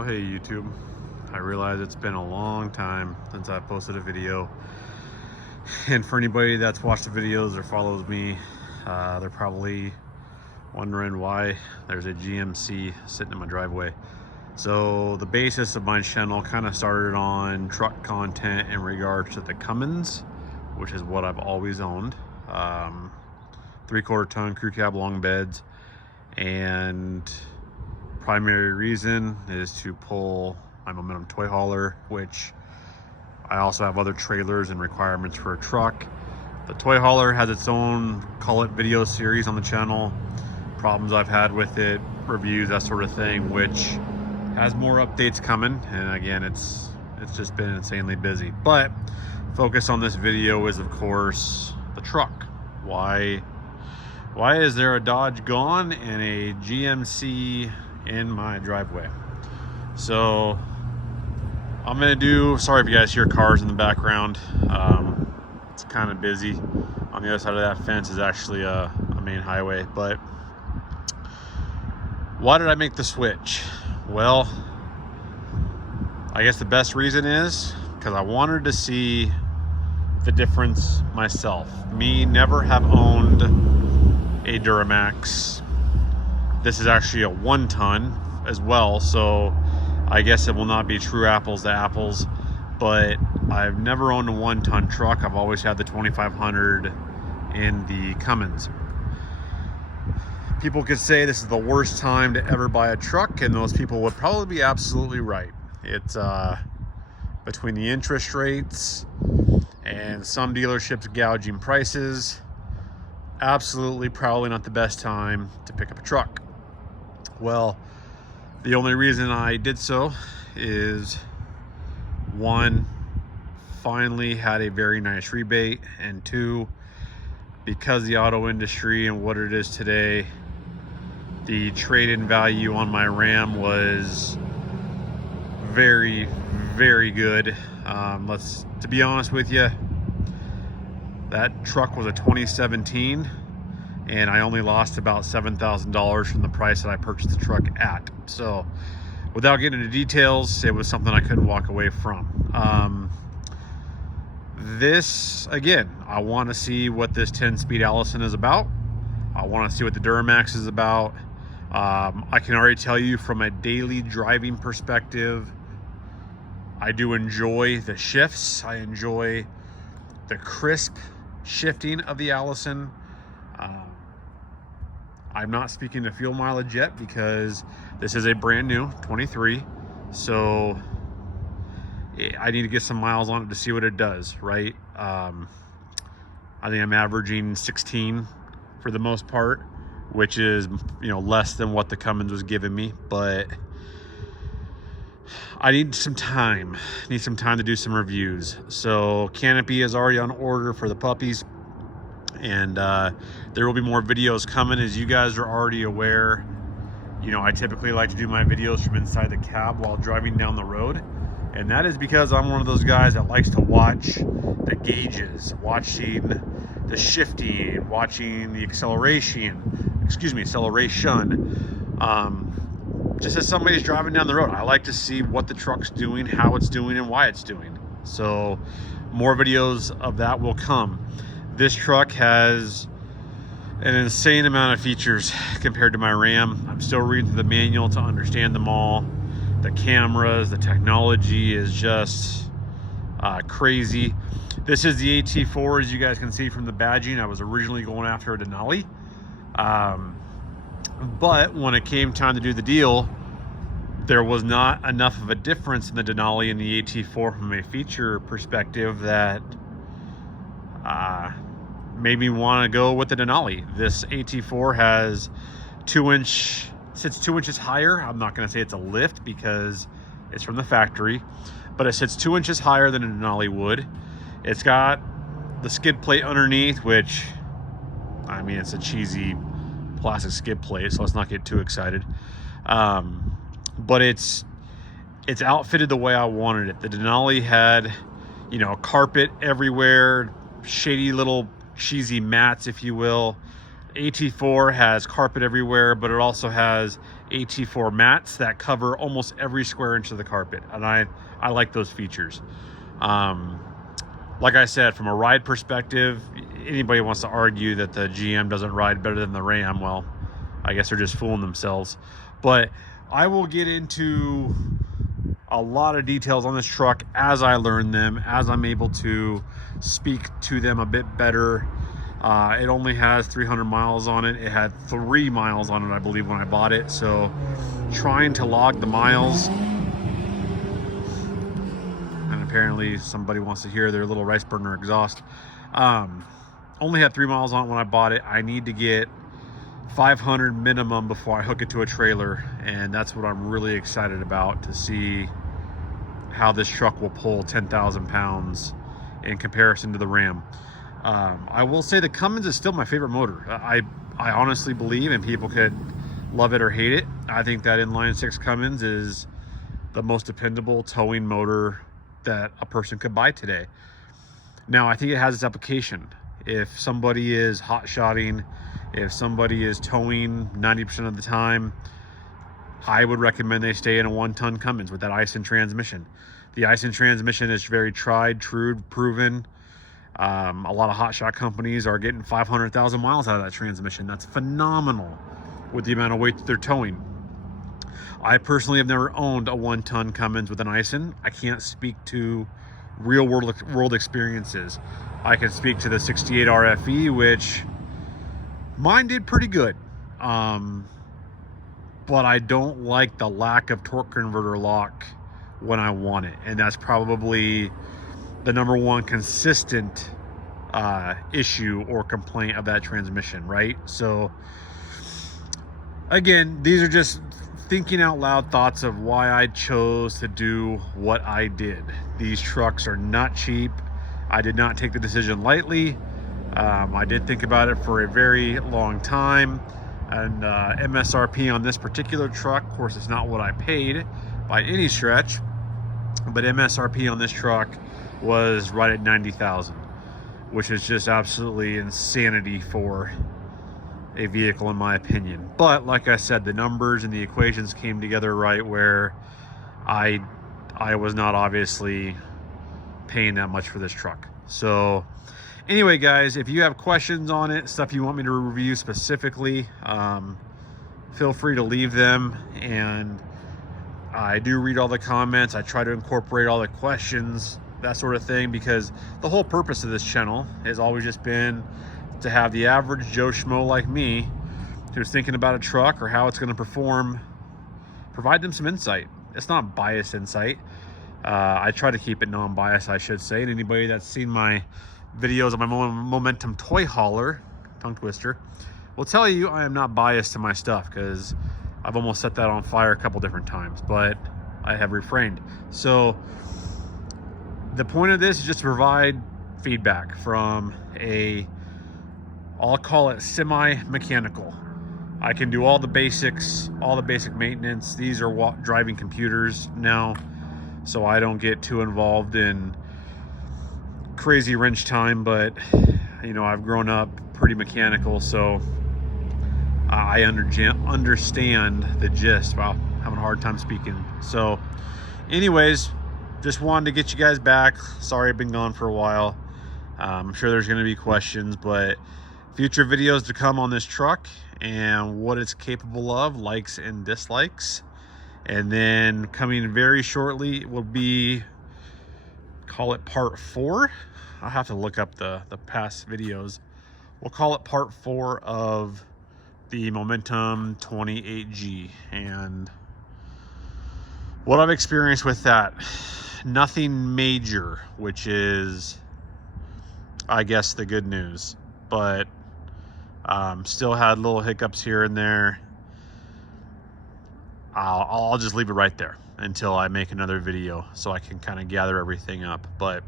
Well, hey YouTube, I realize it's been a long time since I posted a video, and for anybody that's watched the videos or follows me, they're probably wondering why there's a GMC sitting in my driveway. So the basis of my channel kind of started on truck content in regards to the Cummins, which is what I've always owned. 3/4 ton crew cab long beds, and primary reason is to pull my momentum toy hauler, which I also have other trailers and requirements for a truck. The toy hauler has its own, call it, video series on the channel, problems I've had with it, reviews, that sort of thing, which has more updates coming. And again, it's just been insanely busy. But focus on this video is, of course, the truck. Why is there a Dodge gone and a GMC in my driveway? So I'm gonna do, sorry if you guys hear cars in the background, it's kind of busy. On the other side of that fence is actually a main highway. But why did I make the switch? Well, I guess the best reason is because I wanted to see the difference myself. Me, never have owned a Duramax. This is actually a 1 ton as well, so I guess it will not be true apples to apples, but I've never owned a 1 ton truck. I've always had the 2500 in the Cummins. People could say this is the worst time to ever buy a truck, and those people would probably be absolutely right. It's between the interest rates and some dealerships gouging prices, absolutely probably not the best time to pick up a truck. Well, the only reason I did so is, one, finally had a very nice rebate, and two, because the auto industry and what it is today, the trade-in value on my Ram was very, very good. To be honest with you, that truck was a 2017, and I only lost about $7,000 from the price that I purchased the truck at. So without getting into details, it was something I couldn't walk away from. This, again, I want to see what this 10-speed Allison is about. I want to see what the Duramax is about. I can already tell you from a daily driving perspective, I do enjoy the shifts. I enjoy the crisp shifting of the Allison. I'm not speaking to fuel mileage yet because this is a brand new 23, so I need to get some miles on it to see what it does, right? I think I'm averaging 16 for the most part, which is, less than what the Cummins was giving me, but I need some time. To do some reviews. So canopy is already on order for the puppies, and there will be more videos coming. As you guys are already aware, I typically like to do my videos from inside the cab while driving down the road, and that is because I'm one of those guys that likes to watch the gauges, watching the shifting, watching the acceleration, just as somebody's driving down the road. I like to see what the truck's doing, how it's doing, and why it's doing. So more videos of that will come. This truck has an insane amount of features compared to my Ram. I'm still reading through the manual to understand them all. The cameras, the technology is just crazy. This is the AT4, as you guys can see from the badging. I was originally going after a Denali. But when it came time to do the deal, there was not enough of a difference in the Denali and the AT4 from a feature perspective that made me want to go with the Denali. This AT4 has sits 2 inches higher. I'm not going to say it's a lift because it's from the factory, but it sits 2 inches higher than a Denali would. It's got the skid plate underneath, which, it's a cheesy plastic skid plate, so let's not get too excited. But it's outfitted the way I wanted it. The Denali had, carpet everywhere, shady little cheesy mats, if you will. AT4 has carpet everywhere, but it also has AT4 mats that cover almost every square inch of the carpet, and I like those features. Like I said, from a ride perspective, anybody wants to argue that the GM doesn't ride better than the Ram, well, I guess they're just fooling themselves. But I will get into a lot of details on this truck as I learn them, as I'm able to speak to them a bit better. It only has 300 miles on it. It had 3 miles on it, I believe, when I bought it. So trying to log the miles, and apparently somebody wants to hear their little rice burner exhaust. Only had 3 miles on it when I bought it. I need to get 500 minimum before I hook it to a trailer, and that's what I'm really excited about, to see how this truck will pull 10,000 pounds in comparison to the Ram. I will say the Cummins is still my favorite motor. I honestly believe, and people could love it or hate it, I think that inline 6 Cummins is the most dependable towing motor that a person could buy today. Now, I think it has its application. If somebody is hot shotting, if somebody is towing 90% of the time, I would recommend they stay in a 1-ton Cummins with that Aisin transmission. The Aisin transmission is very tried, true, proven. A lot of hotshot companies are getting 500,000 miles out of that transmission. That's phenomenal with the amount of weight that they're towing. I personally have never owned a 1-ton Cummins with an Aisin. I can't speak to real world experiences. I can speak to the 68 RFE, which mine did pretty good. But I don't like the lack of torque converter lock when I want it. And that's probably the #1 consistent issue or complaint of that transmission, right? So again, these are just thinking out loud thoughts of why I chose to do what I did. These trucks are not cheap. I did not take the decision lightly. I did think about it for a very long time, and MSRP on this particular truck, of course, it's not what I paid by any stretch, but MSRP on this truck was right at 90,000, which is just absolutely insanity for a vehicle, in my opinion. But like I said, the numbers and the equations came together right, where I was not obviously paying that much for this truck. So anyway, guys, if you have questions on it, stuff you want me to review specifically, feel free to leave them, and I do read all the comments. I try to incorporate all the questions, that sort of thing, because the whole purpose of this channel has always just been to have the average Joe Schmo like me who's thinking about a truck or how it's going to perform, provide them some insight. It's not biased insight. I try to keep it non-biased, I should say, and anybody that's seen my videos of my Momentum toy hauler, tongue twister, will tell you I am not biased to my stuff, because I've almost set that on fire a couple different times, but I have refrained. So the point of this is just to provide feedback from I'll call it semi-mechanical. I can do all the basics, all the basic maintenance. These are driving computers now, so I don't get too involved in crazy wrench time, but you know, I've grown up pretty mechanical, so I understand the gist. Wow, having a hard time speaking. So anyways, just wanted to get you guys back. Sorry I've been gone for a while. I'm sure there's going to be questions, but future videos to come on this truck and what it's capable of, likes and dislikes. And then coming very shortly will be, call it part 4. I'll have to look up the past videos. We'll call it part 4 of the Momentum 28G and what I've experienced with that. Nothing major, which is, I guess, the good news, but still had little hiccups here and there. I'll just leave it right there until I make another video so I can kind of gather everything up, but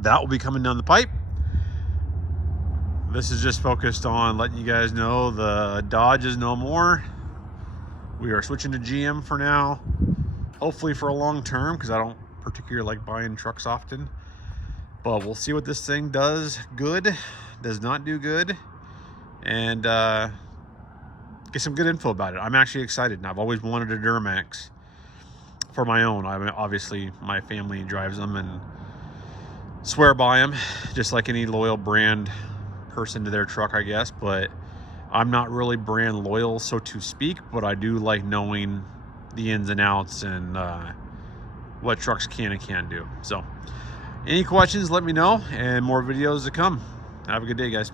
that will be coming down the pipe. This is just focused on letting you guys know the Dodge is no more. We are switching to GM for now, hopefully for a long term, because I don't particularly like buying trucks often, but we'll see what this thing does good, does not do good, and get some good info about it. I'm actually excited, and I've always wanted a Duramax for my own. I mean, obviously my family drives them and swear by them, just like any loyal brand person to their truck, I guess. But I'm not really brand loyal, so to speak, but I do like knowing the ins and outs and what trucks can and can't do. So any questions, let me know, and more videos to come. Have a good day, guys.